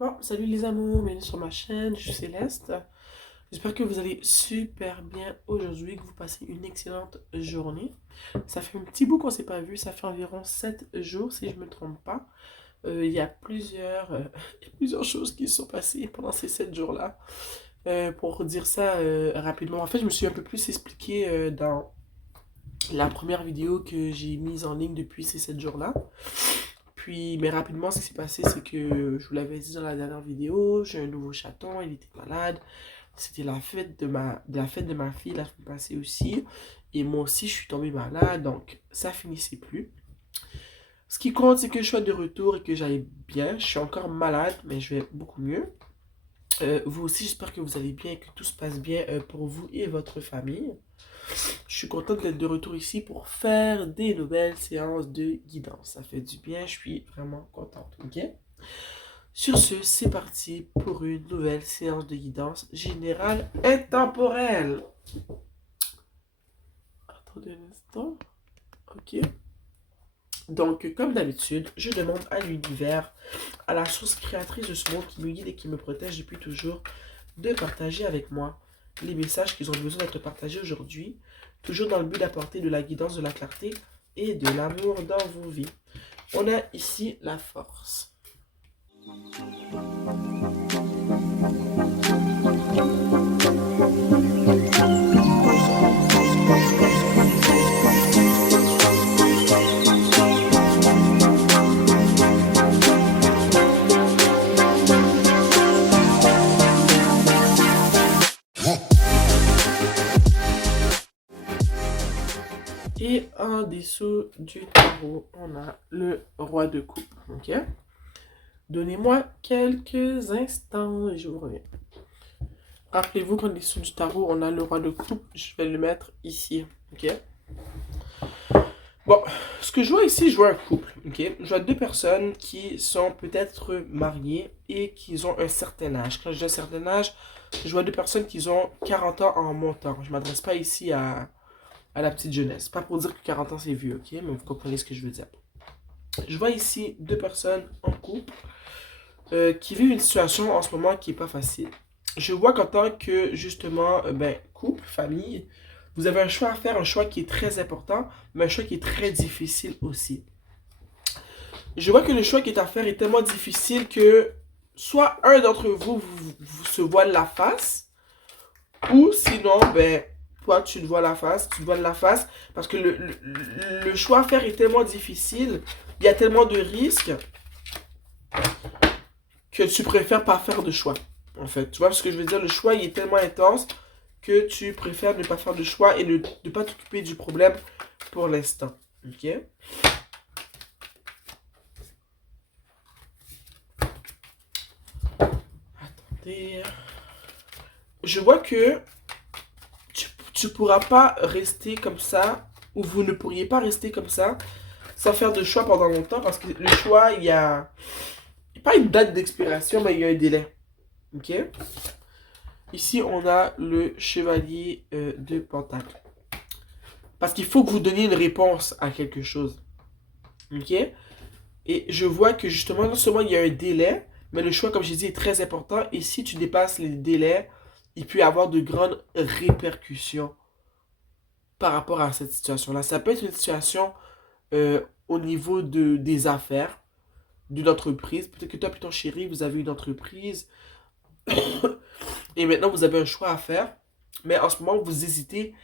Bon, salut les amours, bienvenue sur ma chaîne, je suis Céleste. J'espère que vous allez super bien aujourd'hui, que vous passez une excellente journée. Ça fait un petit bout qu'on ne s'est pas vu, ça fait environ 7 jours si je ne me trompe pas. Il y a plusieurs choses qui se sont passées pendant ces 7 jours-là. Pour dire ça rapidement, en fait je me suis un peu plus expliqué dans la première vidéo que j'ai mise en ligne depuis ces 7 jours-là. Puis, mais rapidement, ce qui s'est passé, c'est que je vous l'avais dit dans la dernière vidéo, j'ai un nouveau chaton, il était malade. C'était la fête de ma fille la semaine passée aussi. Et moi aussi, je suis tombée malade, donc ça finissait plus. Ce qui compte, c'est que je sois de retour et que j'aille bien. Je suis encore malade, mais je vais beaucoup mieux. Vous aussi, j'espère que vous allez bien et que tout se passe bien pour vous et votre famille. Je suis contente d'être de retour ici pour faire des nouvelles séances de guidance. Ça fait du bien, je suis vraiment contente, ok? Sur ce, c'est parti pour une nouvelle séance de guidance générale et temporelle. Attendez un instant. Ok. Donc, comme d'habitude, je demande à l'univers, à la source créatrice de ce monde qui me guide et qui me protège depuis toujours, de partager avec moi les messages qu'ils ont besoin d'être partagés aujourd'hui, toujours dans le but d'apporter de la guidance, de la clarté et de l'amour dans vos vies. On a ici la force. Et en dessous du tarot, on a le roi de coupe. Ok? Donnez-moi quelques instants et je vous reviens. Rappelez-vous qu'en dessous du tarot, on a le roi de coupe. Je vais le mettre ici. Ok? Bon, ce que je vois ici, je vois un couple. Ok? Je vois deux personnes qui sont peut-être mariées et qui ont un certain âge. Quand je dis un certain âge, je vois deux personnes qui ont 40 ans en montant. Je ne m'adresse pas ici à la petite jeunesse. Pas pour dire que 40 ans c'est vieux, ok? Mais vous comprenez ce que je veux dire. Je vois ici deux personnes en couple qui vivent une situation en ce moment qui n'est pas facile. Je vois qu'en tant que, justement, couple, famille, vous avez un choix à faire, un choix qui est très important, mais un choix qui est très difficile aussi. Je vois que le choix qui est à faire est tellement difficile que soit un d'entre vous se voile la face, ou sinon, toi, tu te vois la face, parce que le choix à faire est tellement difficile, il y a tellement de risques que tu préfères pas faire de choix, en fait. Tu vois ce que je veux dire? Le choix, il est tellement intense que tu préfères ne pas faire de choix et ne pas t'occuper du problème pour l'instant. Ok? Attendez. Je vois que tu pourras pas rester comme ça, ou vous ne pourriez pas rester comme ça, sans faire de choix pendant longtemps, parce que le choix, il y a pas une date d'expiration, mais il y a un délai. Ok? Ici, on a le chevalier de Pentacle. Parce qu'il faut que vous donniez une réponse à quelque chose. Ok? Et je vois que justement, non seulement il y a un délai, mais le choix, comme j'ai dit, est très important. Et si tu dépasses les délais, il peut y avoir de grandes répercussions par rapport à cette situation-là. Ça peut être une situation au niveau des affaires, d'une entreprise. Peut-être que toi et ton chéri, vous avez une entreprise et maintenant vous avez un choix à faire. Mais en ce moment, vous hésitez.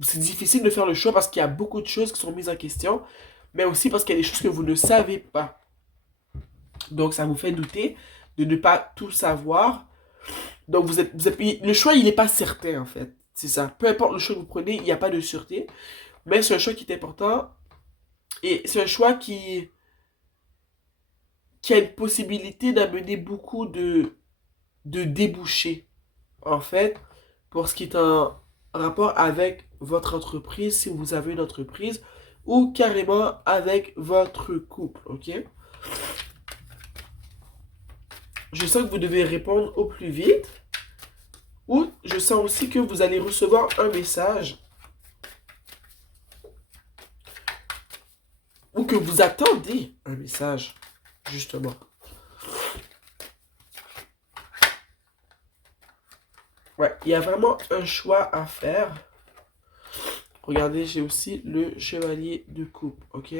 C'est difficile de faire le choix parce qu'il y a beaucoup de choses qui sont mises en question, mais aussi parce qu'il y a des choses que vous ne savez pas. Donc ça vous fait douter de ne pas tout savoir. Donc le choix, il n'est pas certain en fait. C'est ça. Peu importe le choix que vous prenez, il n'y a pas de sûreté. Mais c'est un choix qui est important. Et c'est un choix qui a une possibilité d'amener beaucoup de débouchés. En fait, pour ce qui est en rapport avec votre entreprise, si vous avez une entreprise, ou carrément avec votre couple, ok? Je sens que vous devez répondre au plus vite. Ou je sens aussi que vous allez recevoir un message. Ou que vous attendez un message, justement. Ouais, il y a vraiment un choix à faire. Regardez, j'ai aussi le chevalier de coupe, ok?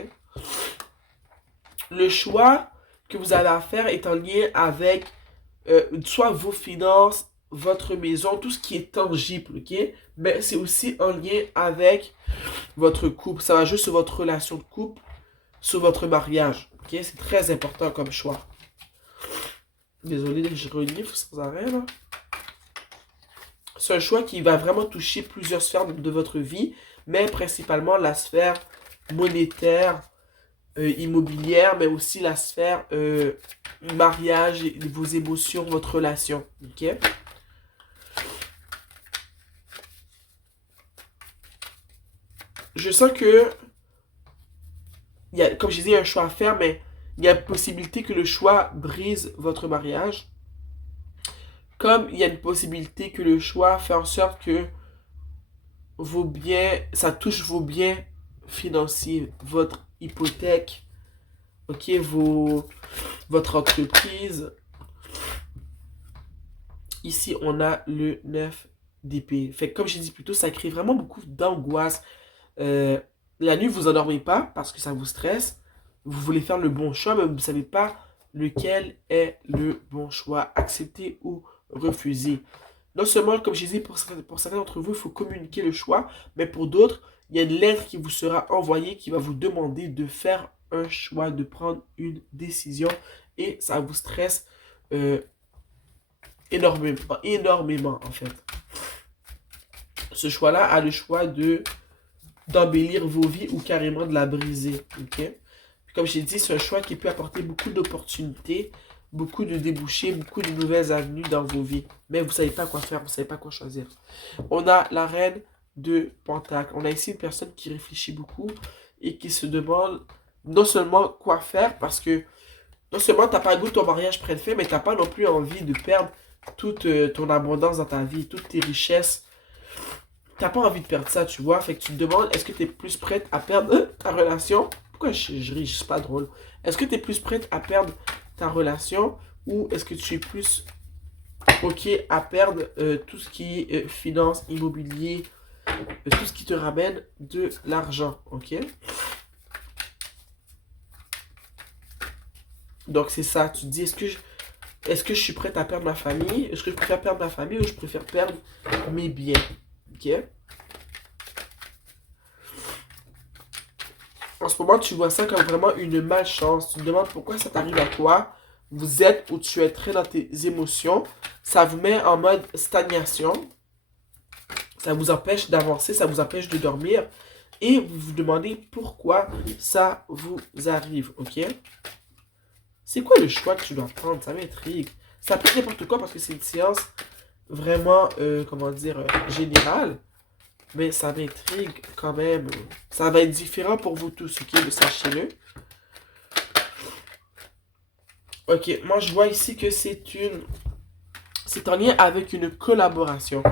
Le choix que vous avez à faire est en lien avec soit vos finances, votre maison, tout ce qui est tangible, ok? Mais c'est aussi en lien avec votre couple. Ça va jouer sur votre relation de couple, sur votre mariage, ok? C'est très important comme choix. Désolé, je renifle sans arrêt, là. C'est un choix qui va vraiment toucher plusieurs sphères de votre vie, mais principalement la sphère monétaire, immobilière, mais aussi la sphère mariage, vos émotions, votre relation. Ok? Je sens que, il y a, comme je disais, il y a un choix à faire, mais il y a une possibilité que le choix brise votre mariage. Comme il y a une possibilité que le choix fait en sorte que vos biens, ça touche vos biens financiers, votre hypothèque, ok, votre entreprise. Ici, on a le 9 d'épée. Fait que comme j'ai dit plus tôt, ça crée vraiment beaucoup d'angoisse. Euh, la nuit, vous endormez pas parce que ça vous stresse. Vous voulez faire le bon choix, mais vous ne savez pas lequel est le bon choix. Accepter ou refuser. Non seulement, comme j'ai dit, pour certains d'entre vous, il faut communiquer le choix, mais pour d'autres, il y a une lettre qui vous sera envoyée qui va vous demander de faire un choix, de prendre une décision, et ça vous stresse énormément en fait. Ce choix-là a le choix d'embellir vos vies ou carrément de la briser. Ok? Puis comme j'ai dit, c'est un choix qui peut apporter beaucoup d'opportunités, beaucoup de débouchés, beaucoup de nouvelles avenues dans vos vies. Mais vous ne savez pas quoi faire, vous ne savez pas quoi choisir. On a la reine de Pentacle. On a ici une personne qui réfléchit beaucoup et qui se demande non seulement quoi faire, parce que non seulement tu n'as pas le goût de ton mariage prenne fin, mais tu n'as pas non plus envie de perdre toute ton abondance dans ta vie, toutes tes richesses. T'as pas envie de perdre ça, tu vois. Fait que tu te demandes, est-ce que tu es plus prête à perdre ta relation? Pourquoi je ris, c'est pas drôle. Est-ce que tu es plus prête à perdre ta relation ou est-ce que tu es plus ok à perdre tout ce qui est finance, immobilier, tout ce qui te ramène de l'argent, ok? Donc c'est ça, tu te dis, est-ce que je suis prête à perdre ma famille? Est-ce que je préfère perdre ma famille ou je préfère perdre mes biens? Ok? En ce moment, tu vois ça comme vraiment une malchance. Tu te demandes pourquoi ça t'arrive à toi. Vous êtes ou tu es très dans tes émotions. Ça vous met en mode stagnation. Ça vous empêche d'avancer, ça vous empêche de dormir. Et vous vous demandez pourquoi ça vous arrive, ok? C'est quoi le choix que tu dois prendre? Ça m'intrigue. Ça peut être n'importe quoi parce que c'est une séance vraiment, comment dire, générale. Mais ça m'intrigue quand même. Ça va être différent pour vous tous, ok? Sachez-le. Ok, moi je vois ici que c'est en lien avec une collaboration.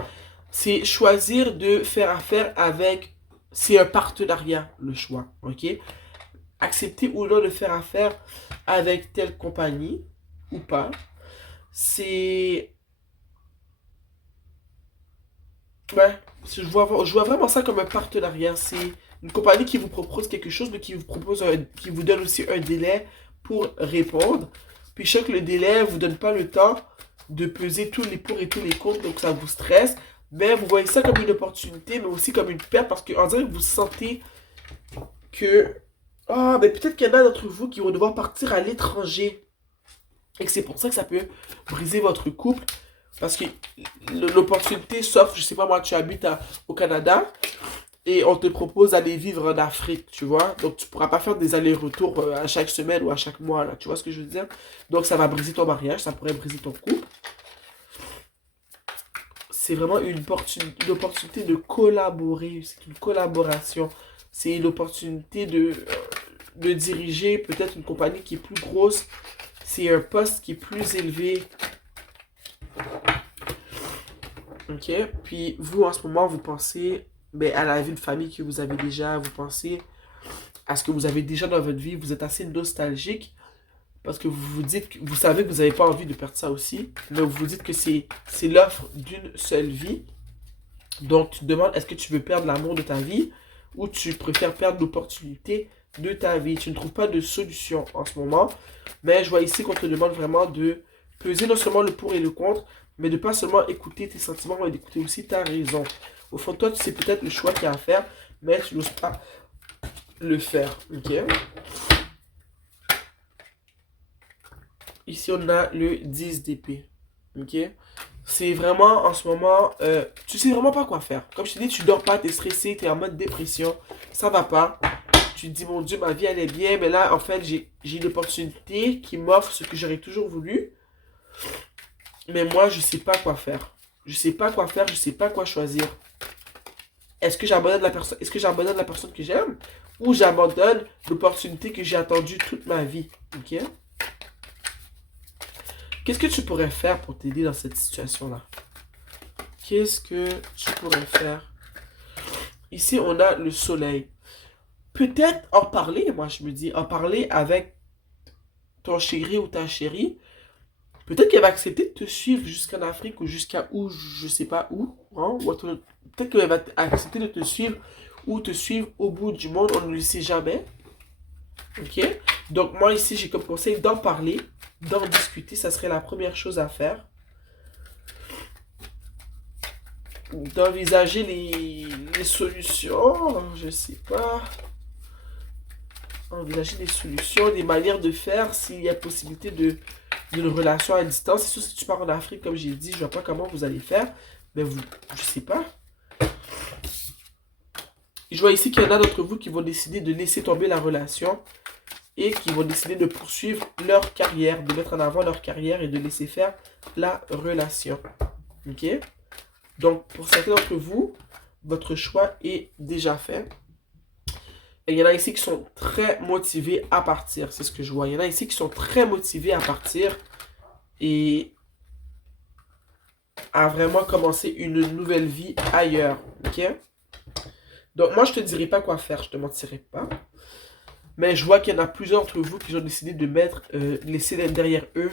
C'est choisir de faire affaire avec... C'est un partenariat, le choix, ok? Accepter ou non de faire affaire avec telle compagnie ou pas. C'est... Ouais, je vois vraiment ça comme un partenariat. C'est une compagnie qui vous propose quelque chose, mais qui vous donne aussi un délai pour répondre. Puis chaque le délai vous donne pas le temps de peser tous les pour et tous les contre, donc ça vous stresse. Mais vous voyez ça comme une opportunité, mais aussi comme une perte, parce qu'on dirait que vous sentez que... Ah, mais peut-être qu'il y en a d'entre vous qui vont devoir partir à l'étranger. Et que c'est pour ça que ça peut briser votre couple. Parce que l'opportunité s'offre, je sais pas moi, tu habites au Canada et on te propose d'aller vivre en Afrique, tu vois. Donc tu pourras pas faire des allers-retours à chaque semaine ou à chaque mois, là. Tu vois ce que je veux dire? Donc ça va briser ton mariage, ça pourrait briser ton couple. C'est vraiment une opportunité de collaborer, c'est une collaboration. C'est l'opportunité de diriger peut-être une compagnie qui est plus grosse, c'est un poste qui est plus élevé. Ok? Puis vous, en ce moment, vous pensez à la vie de famille que vous avez déjà, vous pensez à ce que vous avez déjà dans votre vie, vous êtes assez nostalgique parce que vous vous dites, vous savez que vous n'avez pas envie de perdre ça aussi, mais vous vous dites que c'est l'offre d'une seule vie. Donc tu te demandes, est-ce que tu veux perdre l'amour de ta vie ou tu préfères perdre l'opportunité de ta vie? Tu ne trouves pas de solution en ce moment, mais je vois ici qu'on te demande vraiment de peser non seulement le pour et le contre, mais de pas seulement écouter tes sentiments, mais d'écouter aussi ta raison. Au fond de toi, tu sais peut-être le choix qu'il y a à faire, mais tu n'oses pas le faire. Ok? Ici, on a le 10 d'épée. Ok? C'est vraiment, en ce moment, tu sais vraiment pas quoi faire. Comme je te dis, tu dors pas, tu es stressé, tu es en mode dépression. Ça va pas. Tu te dis, mon Dieu, ma vie, elle est bien. Mais là, en fait, j'ai une opportunité qui m'offre ce que j'aurais toujours voulu. Mais moi, je sais pas quoi faire. Je sais pas quoi faire, je sais pas quoi choisir. Est-ce que j'abandonne la personne que j'aime? Ou j'abandonne l'opportunité que j'ai attendue toute ma vie? Ok? Qu'est-ce que tu pourrais faire pour t'aider dans cette situation-là? Qu'est-ce que tu pourrais faire? Ici, on a le soleil. Peut-être en parler, moi je me dis, en parler avec ton chéri ou ta chérie. Peut-être qu'elle va accepter de te suivre jusqu'en Afrique ou jusqu'à où, je sais pas où. Hein, peut-être qu'elle va accepter de te suivre ou te suivre au bout du monde, on ne le sait jamais. Ok? Donc moi ici, j'ai comme conseil d'en parler, d'en discuter, ça serait la première chose à faire. D'envisager les solutions, je sais pas. Envisager des solutions, des manières de faire s'il y a possibilité d'une relation à distance. C'est sûr, si tu pars en Afrique, comme j'ai dit, je vois pas comment vous allez faire. Mais vous, je sais pas. Je vois ici qu'il y en a d'entre vous qui vont décider de laisser tomber la relation et qui vont décider de poursuivre leur carrière, de mettre en avant leur carrière et de laisser faire la relation. Ok? Donc, pour certains d'entre vous, votre choix est déjà fait. Et il y en a ici qui sont très motivés à partir. C'est ce que je vois. Il y en a ici qui sont très motivés à partir et à vraiment commencer une nouvelle vie ailleurs. Ok? Donc, moi, je te dirai pas quoi faire. Je te mentirai pas. Mais je vois qu'il y en a plusieurs d'entre vous qui ont décidé de laisser derrière eux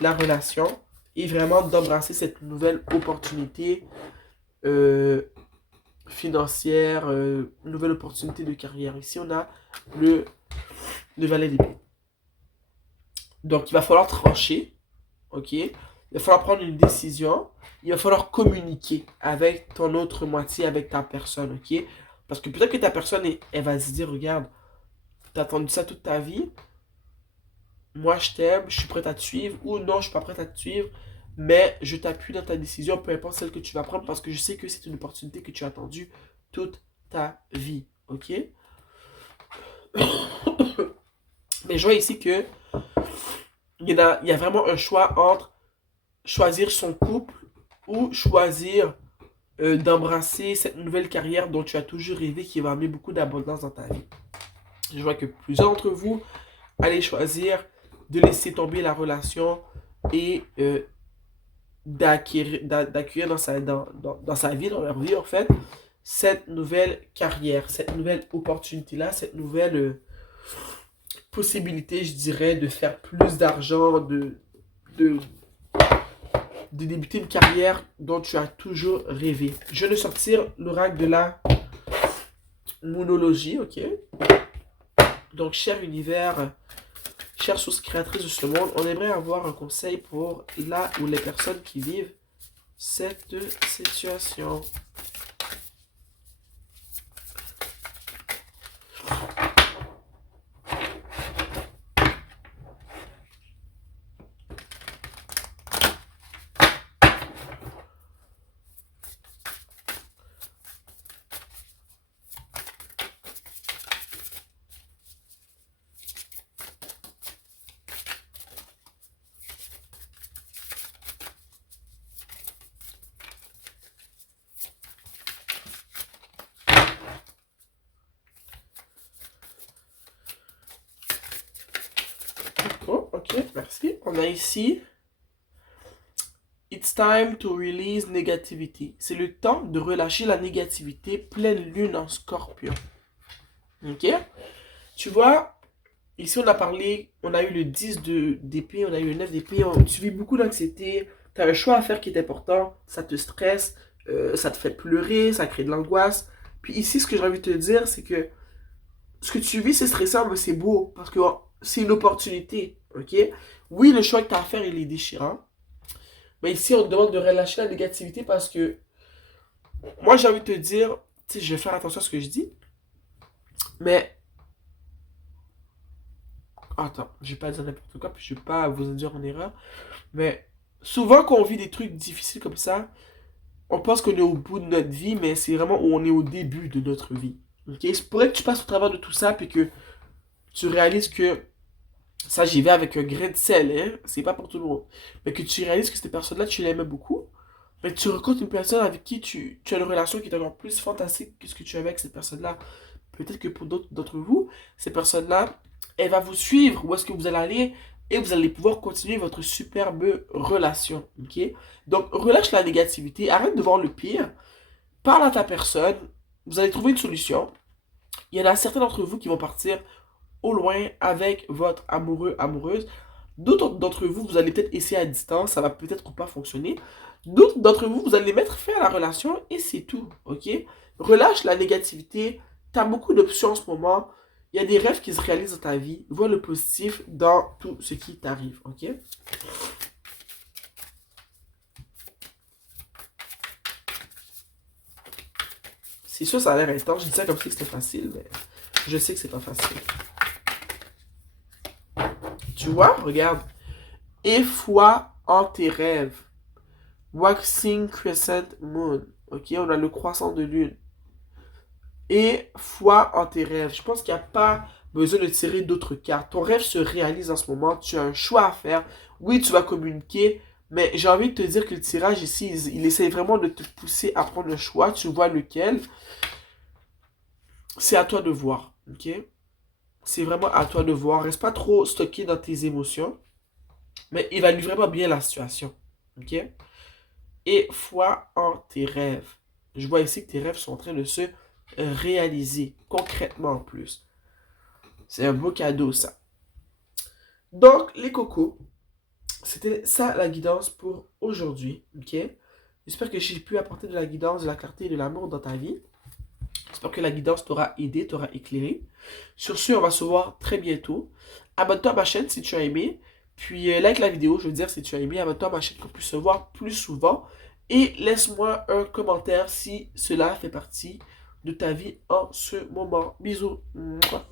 la relation et vraiment d'embrasser cette nouvelle opportunité financière, nouvelle opportunité de carrière. Ici, on a le valet d'épée. Donc, il va falloir trancher, ok? Il va falloir prendre une décision. Il va falloir communiquer avec ton autre moitié, avec ta personne, ok? Parce que peut-être que ta personne, elle va se dire, regarde, t'as attendu ça toute ta vie. Moi, je t'aime, je suis prête à te suivre. Ou non, je suis pas prête à te suivre. Mais je t'appuie dans ta décision, peu importe celle que tu vas prendre, parce que je sais que c'est une opportunité que tu as attendue toute ta vie, ok? Mais je vois ici que il y a vraiment un choix entre choisir son couple ou choisir d'embrasser cette nouvelle carrière dont tu as toujours rêvé qui va amener beaucoup d'abondance dans ta vie. Je vois que plusieurs d'entre vous allez choisir de laisser tomber la relation et d'accueillir dans sa vie, dans leur vie en fait, cette nouvelle carrière, cette nouvelle opportunité-là, cette nouvelle possibilité, je dirais, de faire plus d'argent, de, de débuter une carrière dont tu as toujours rêvé. Je vais sortir l'oracle de la monologie, ok? Donc, cher univers, chère source créatrice de ce monde, on aimerait avoir un conseil pour là où les personnes qui vivent cette situation. merci. On a ici It's time to release negativity. C'est le temps de relâcher la négativité, pleine lune en Scorpion. Ok? Tu vois, ici on a parlé, on a eu le 10 d'épée, on a eu le 9 d'épée, tu vis beaucoup d'anxiété, tu as un choix à faire qui est important, ça te stresse, ça te fait pleurer, ça crée de l'angoisse. Puis ici, ce que j'ai envie de te dire, c'est que ce que tu vis, c'est stressant, mais c'est beau, parce que c'est une opportunité, ok? Oui, le choix que tu as à faire, il est déchirant. Mais ici, on te demande de relâcher la négativité parce que moi, j'ai envie de te dire, tu sais, je vais faire attention à ce que je dis, mais attends, je vais pas dire n'importe quoi, puis je vais pas vous induire en erreur, mais souvent quand on vit des trucs difficiles comme ça, on pense qu'on est au bout de notre vie, mais c'est vraiment où on est au début de notre vie. Ok? C'est pourrait que tu passes au travers de tout ça, puis que tu réalises que ça, j'y vais avec un grain de sel, hein? C'est pas pour tout le monde. Mais que tu réalises que cette personne-là, tu l'aimais beaucoup. Mais tu rencontres une personne avec qui tu as une relation qui est encore plus fantastique que ce que tu avais avec cette personne-là. Peut-être que pour d'autres d'entre vous, cette personne-là, elle va vous suivre où est-ce que vous allez aller et vous allez pouvoir continuer votre superbe relation. Ok? Donc, relâche la négativité, arrête de voir le pire, parle à ta personne, vous allez trouver une solution. Il y en a certains d'entre vous qui vont partir au loin avec votre amoureux, amoureuse. D'autres d'entre vous, vous allez peut-être essayer à distance, ça va peut-être ou pas fonctionner. D'autres d'entre vous, vous allez mettre fin à la relation et c'est tout, ok? Relâche la négativité, tu as beaucoup d'options en ce moment. Il y a des rêves qui se réalisent dans ta vie. Vois le positif dans tout ce qui t'arrive, ok? C'est sûr, ça a l'air intense. Je dis ça comme si c'était facile, mais je sais que c'est pas facile. Tu vois, regarde. Et foi en tes rêves. Waxing Crescent Moon. Ok, on a le croissant de lune. Et foi en tes rêves. Je pense qu'il n'y a pas besoin de tirer d'autres cartes. Ton rêve se réalise en ce moment. Tu as un choix à faire. Oui, tu vas communiquer. Mais j'ai envie de te dire que le tirage ici, il essaie vraiment de te pousser à prendre le choix. Tu vois lequel. C'est à toi de voir. Ok? C'est vraiment à toi de voir. Reste pas trop stocké dans tes émotions. Mais évalue vraiment bien la situation. Ok? Et foi en tes rêves. Je vois ici que tes rêves sont en train de se réaliser concrètement en plus. C'est un beau cadeau ça. Donc les cocos, c'était ça la guidance pour aujourd'hui. Ok? J'espère que j'ai pu apporter de la guidance, de la clarté et de l'amour dans ta vie. J'espère que la guidance t'aura aidé, t'aura éclairé. Sur ce, on va se voir très bientôt. Abonne-toi à ma chaîne si tu as aimé. Puis like la vidéo, je veux dire si tu as aimé. Abonne-toi à ma chaîne pour qu'on puisse se voir plus souvent. Et laisse-moi un commentaire si cela fait partie de ta vie en ce moment. Bisous. Mouah.